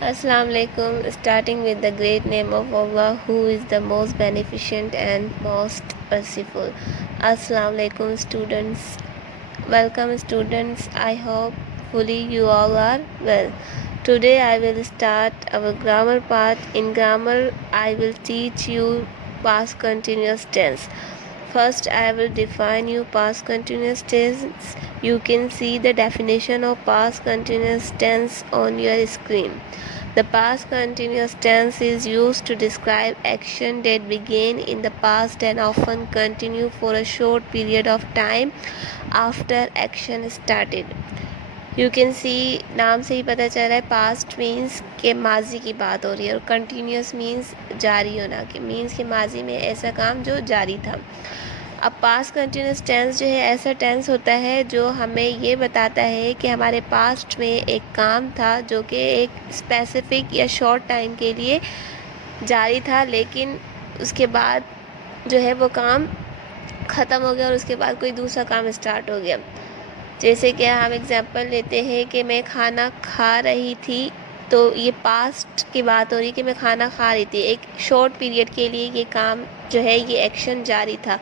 Assalamu alaikum. Starting with the great name of Allah, who is the most beneficent and most merciful. Assalamu alaikum, students. Welcome, students. I hope fully you all are well. Today I will start our grammar part. In grammar, I will teach you past continuous tense. First, I will define you past continuous tense. You can see the definition of past continuous tense on your screen. The past continuous tense is used to describe action that began in the past and often continue for a short period of time after action started. You can सी नाम से ही पता चल रहा है past means के माजी की बात हो रही है और कंटिन्यूस मीन्स जारी होना के मीन्स के माजी में ऐसा काम जो जारी था। अब पास्ट कंटिन्यूस टेंस जो है ऐसा टेंस होता है जो हमें ये बताता है कि हमारे पास्ट में एक काम था जो कि एक स्पेसिफिक या शॉर्ट टाइम के लिए जारी था, लेकिन उसके बाद जो है वो काम ख़त्म हो गया और उसके बाद कोई दूसरा काम स्टार्ट हो गया। जैसे कि हम एग्जांपल लेते हैं कि मैं खाना खा रही थी, तो ये पास्ट की बात हो रही है कि मैं खाना खा रही थी। एक शॉर्ट पीरियड के लिए ये काम जो है ये एक्शन जारी था।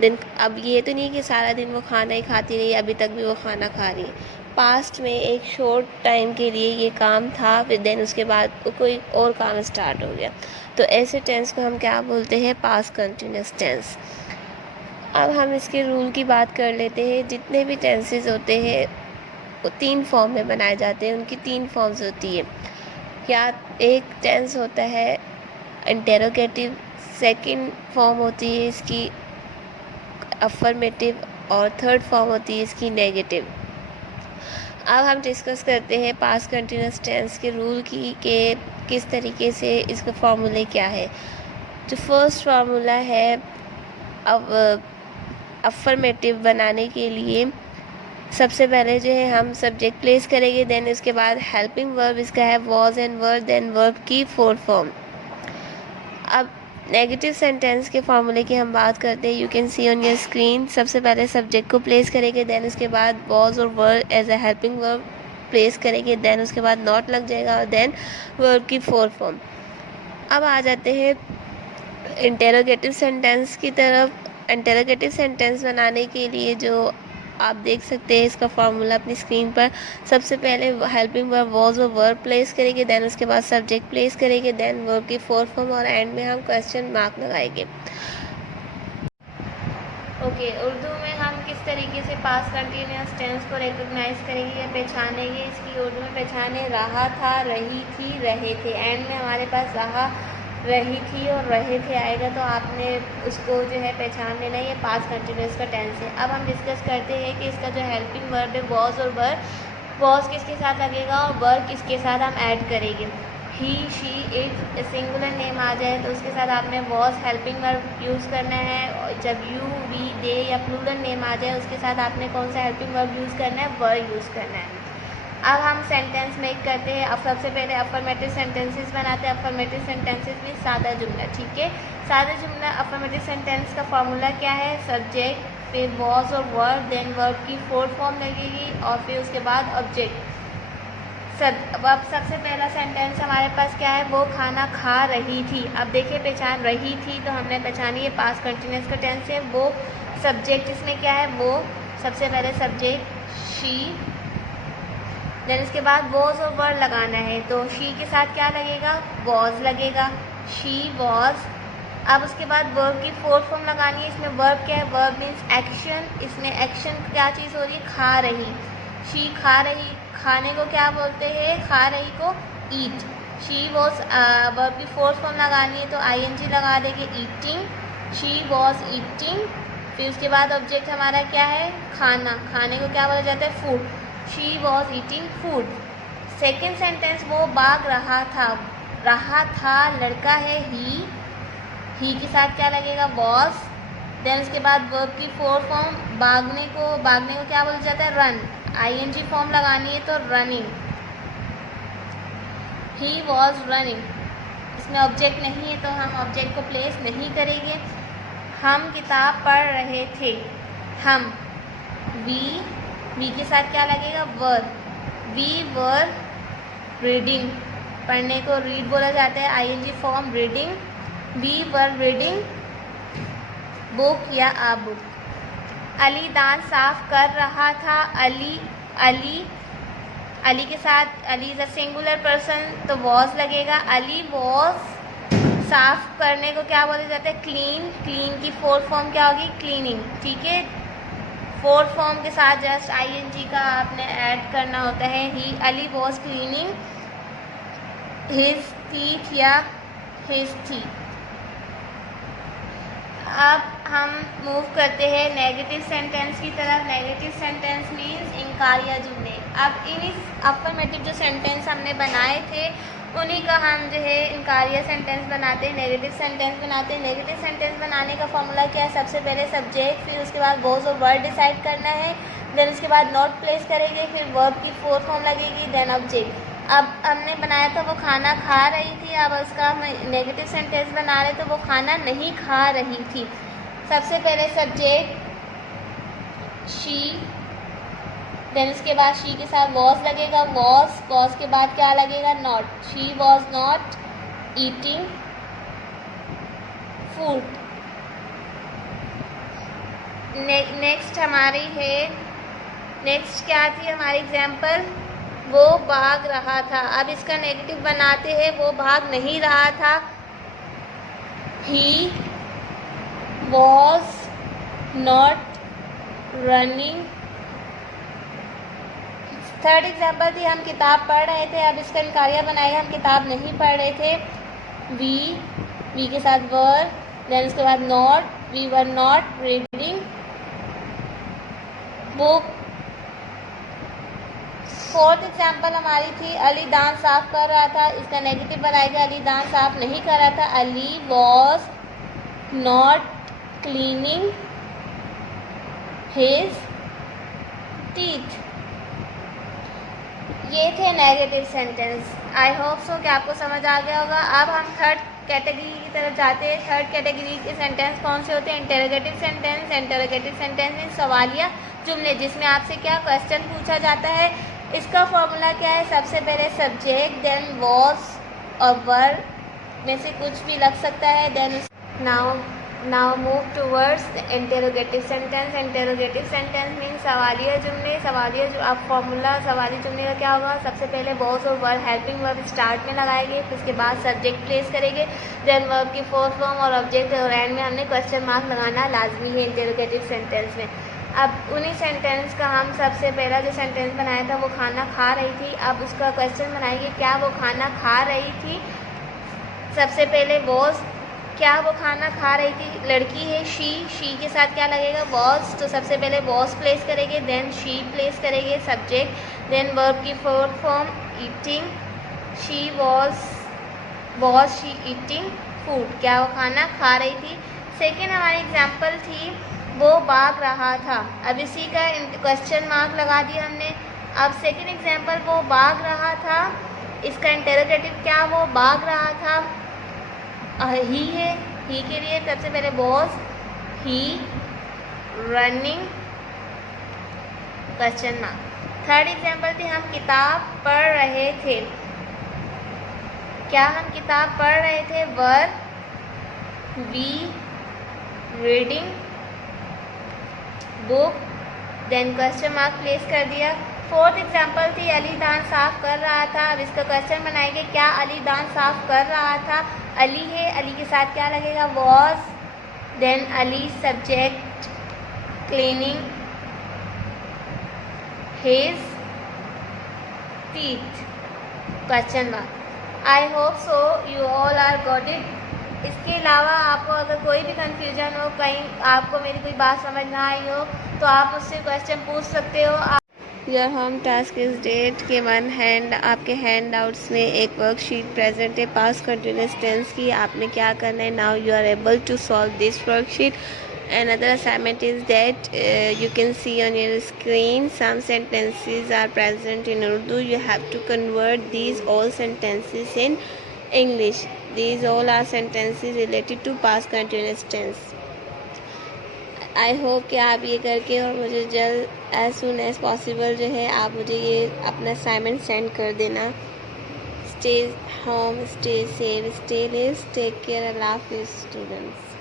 देन अब ये तो नहीं कि सारा दिन वो खाना ही खाती रही, अभी तक भी वो खाना खा रही है। पास्ट में एक शॉर्ट टाइम के लिए ये काम था, फिर देन उसके बाद कोई और काम स्टार्ट हो गया। तो ऐसे टेंस को हम क्या बोलते हैं? Past continuous tense. अब हम इसके रूल की बात कर लेते हैं। जितने भी टेंसेस होते हैं वो 3 फॉर्म में बनाए जाते हैं, उनकी 3 फॉर्म्स होती है। या एक टेंस होता है इंटेरोगेटिव, सेकंड फॉर्म होती है इसकी अफर्मेटिव और थर्ड फॉर्म होती है इसकी नेगेटिव। अब हम डिस्कस करते हैं पास्ट कंटिन्यूस टेंस के रूल की कि किस तरीके से इसका फार्मूले क्या है। जो फर्स्ट फार्मूला है अब अफर्मेटिव बनाने के लिए सबसे पहले जो है हम सब्जेक्ट प्लेस करेंगे, देन उसके बाद हेल्पिंग वर्ब इसका है was and were, then verb की फोर्थ फॉर्म। अब नेगेटिव सेंटेंस के फार्मूले की हम बात करते हैं। You can see on your screen. सबसे पहले सब्जेक्ट को प्लेस करेंगे, देन उसके बाद वॉज और were as a helping verb place करेंगे, देन उसके बाद नॉट लग जाएगा और देन वर्ब की फोर्थ फॉर्म। अब आ जाते हैं इंटेरोगेटिव सेंटेंस की तरफ। इंटेरोगेटिव सेंटेंस बनाने के लिए जो आप देख सकते हैं इसका फार्मूला अपनी स्क्रीन पर। सबसे पहले हेल्पिंग वर्ब वॉज और वर्ब प्लेस करेंगे, देन उसके बाद सब्जेक्ट प्लेस करेंगे, देन वर्ब की फोर्थ फॉर्म और एंड में हम क्वेश्चन मार्क लगाएंगे। ओके, उर्दू में हम किस तरीके से पास्ट कंटिन्यूअस टेंस को रिकॉग्नाइज करेंगे या पहचानेंगे? इसकी उर्दू में पहचाने रहा था, रही थी, रहे थे। एंड में हमारे पास रहा, रही थी और रहे थे आएगा, तो आपने उसको जो है पहचान लेना, ये पास्ट कंटिन्यूअस का टेंस है। अब हम डिस्कस करते हैं कि इसका जो हेल्पिंग वर्ब है वॉज और वर, वॉज किसके साथ लगेगा और वर किसके साथ हम ऐड करेंगे। ही, शी, इट सिंगुलर नेम आ जाए तो उसके साथ आपने वॉज हेल्पिंग वर्ब यूज़ करना है, और जब यू, वी, दे या प्लूरल नेम आ जाए उसके साथ आपने कौन सा हेल्पिंग वर्ब यूज़ करना है? वर यूज़ करना है। अब हम सेंटेंस मेक करते हैं। अब सबसे पहले अफर्मेटिव सेंटेंसेस बनाते हैं। अफर्मेटिव सेंटेंसेस में सादा जुमला, ठीक है। सादा जुमला अफर्मेटिव सेंटेंस का फॉर्मूला क्या है? सब्जेक्ट, फिर वॉज और वर्ब, देन वर्ब की फोर्थ फॉर्म लगेगी और फिर उसके बाद ऑब्जेक्ट। अब सबसे पहला सेंटेंस हमारे पास क्या है? वो खाना खा रही थी। अब देखिए पहचान रही थी तो हमने पहचानी है पास्ट कंटिन्यूअस का टेंस है। वो सब्जेक्ट इसमें क्या है? वो सबसे पहले सब्जेक्ट शी, देन इसके बाद वॉज और वर लगाना है, तो शी के साथ क्या लगेगा? वॉज लगेगा, शी वॉज। अब उसके बाद वर्ब की फोर्थ फॉर्म लगानी है। इसमें वर्ब क्या है? Verb means action. इसमें एक्शन क्या चीज़ हो रही है? खा रही। शी खा रही, खाने को क्या बोलते हैं? खा रही को ईट। शी वॉज, वर्ब की फोर्थ फॉर्म लगानी है तो ING लगा देंगे, ईटिंग। She was eating. फिर उसके बाद ऑब्जेक्ट हमारा क्या है? खाना। खाने को क्या बोला जाता है? Food. She was eating food. Second sentence वो भाग रहा था। रहा था लड़का है ही के साथ क्या लगेगा? वॉज। देन उसके बाद वर्ब की फोर्थ फॉर्म, भागने को क्या बोला जाता है? रन। ING फॉर्म लगानी है तो रनिंग, ही वॉज रनिंग। इसमें ऑब्जेक्ट नहीं है तो हम ऑब्जेक्ट को प्लेस नहीं करेंगे। हम किताब पढ़ रहे थे। हम, वी के साथ क्या लगेगा? वर। We were reading. पढ़ने को रीड बोला जाता है। ING form reading, we were reading book या आ बुक। अली दांत साफ कर रहा था, अली अली अली के साथ Ali is a singular person तो वॉज लगेगा। अली वॉज साफ करने को क्या बोला जाता है? क्लीन। क्लीन की फोर्थ फॉर्म क्या होगी? क्लीनिंग। ठीक है, फोर्थ फॉर्म के साथ जस्ट आईएनजी का आपने ऐड करना होता है। He Ali was cleaning his teeth या हिज टीथ। अब हम मूव करते हैं नेगेटिव सेंटेंस की तरफ। नेगेटिव सेंटेंस मीन्स इनकारिया जुमले। अब इन अफर्मेटिव जो सेंटेंस हमने बनाए थे उन्हीं का हम जो है इनकारिया सेंटेंस बनाते हैं, नेगेटिव सेंटेंस बनाते हैं। नेगेटिव सेंटेंस बनाने का फॉर्मूला क्या है? सबसे पहले सब्जेक्ट, फिर उसके बाद वॉज और वर्ड डिसाइड करना है, देन उसके बाद नॉट प्लेस करेंगे, फिर वर्ब की फोर्थ फॉर्म लगेगी, देन ऑब्जेक्ट। अब हमने बनाया था वो खाना खा रही थी, अब उसका हम नेगेटिव सेंटेंस बना रहे तो वो खाना नहीं खा रही थी। सबसे पहले सब्जेक्ट शी, देन उसके बाद शी के साथ वॉज लगेगा, वॉज के बाद क्या लगेगा? Not. She was not eating food. Next हमारी है, नेक्स्ट क्या थी हमारी एग्जाम्पल? वो भाग रहा था। अब इसका नेगेटिव बनाते हैं, वो भाग नहीं रहा था। He was not running. Third example थी, हम किताब पढ़ रहे थे। अब इसका इनकारिया बनाएगा, हम किताब नहीं पढ़ रहे थे। वी के साथ वर, देन उसके बाद not, we were not reading book. Fourth example हमारी थी अली दांत साफ कर रहा था। इसका नेगेटिव बनाएगा, अली दांत साफ नहीं कर रहा था। Ali was not cleaning his teeth. ये थे नेगेटिव सेंटेंस। आई होप सो कि आपको समझ आ गया होगा। अब हम थर्ड कैटेगरी की तरफ जाते हैं। थर्ड कैटेगरी के सेंटेंस कौन से होते हैं? Interrogative sentence. इंटरोगेटिव सेंटेंस में सवालिया जुमले जिसमें आपसे क्या क्वेश्चन पूछा जाता है। इसका फॉर्मूला क्या है? सबसे पहले सब्जेक्ट, देन वॉज और वर्ब में से कुछ भी लग सकता है, then now move towards interrogative sentence. Interrogative sentence means सवालिया जुमले। सवालिया जो आप फॉर्मूला सवालिया जुमले का क्या होगा? सबसे पहले वॉज और वर्ब हेल्पिंग वर्ब स्टार्ट में लगाएंगे, फिर उसके बाद सब्जेक्ट प्लेस करेंगे, देन वर्ब की फोर्थ फॉर्म और ऑब्जेक्ट और एंड में हमने क्वेश्चन मार्क लगाना लाजमी है इंटरोगेटिव सेंटेंस में। अब उन्हीं सेंटेंस का हम सबसे पहला जो सेंटेंस बनाया था वो खाना खा रही थी। अब उसका क्वेश्चन बनाएंगे, क्या वो खाना खा रही थी? सबसे पहले वॉज, क्या वो खाना खा रही थी? लड़की है शी के साथ क्या लगेगा? वॉज। तो सबसे पहले वॉज प्लेस करेंगे, देन शी प्लेस करेंगे सब्जेक्ट, देन वर्ब की fourth form eating. She was she eating food. क्या वो खाना खा रही थी? सेकेंड हमारी एग्जाम्पल थी वो भाग रहा था। अब इसी का क्वेश्चन मार्क लगा दिया हमने। अब सेकेंड एग्जाम्पल वो भाग रहा था, इसका इंटरोगेटिव क्या? वो भाग रहा था ही है, ही के लिए सबसे पहले was he running question mark. Third example थी हम किताब पढ़ रहे थे। क्या हम किताब पढ़ रहे थे? Were we reading book, then question mark place कर दिया। फोर्थ एग्जाम्पल थी अली दांत साफ कर रहा था। अब इसका क्वेश्चन बनाएंगे, क्या अली दांत साफ कर रहा था? अली है, अली के साथ क्या लगेगा? Was, then Ali subject cleaning his teeth question mark. I hope so you all are got it. इसके अलावा आपको अगर कोई भी कंफ्यूजन हो, कहीं आपको मेरी कोई बात समझ ना आई हो तो आप मुझसे क्वेश्चन पूछ सकते हो। Your home task is date के वन हैंड, आपके हैंड आउट्स में एक वर्कशीट प्रेजेंट है पास्ट कंटिन्यूअस टेंस की। आपने क्या करना है? Now you are able to solve this worksheet. Another assignment is that you can see on your screen some sentences are present in Urdu. You have to convert these all sentences in English. These all are sentences related to past continuous tense. I hope कि आप ये करके और मुझे जल्द as soon as possible जो है आप मुझे ये अपना असाइनमेंट सेंड कर देना। stay home, stay safe, stay less, take care, Allah Hafiz students.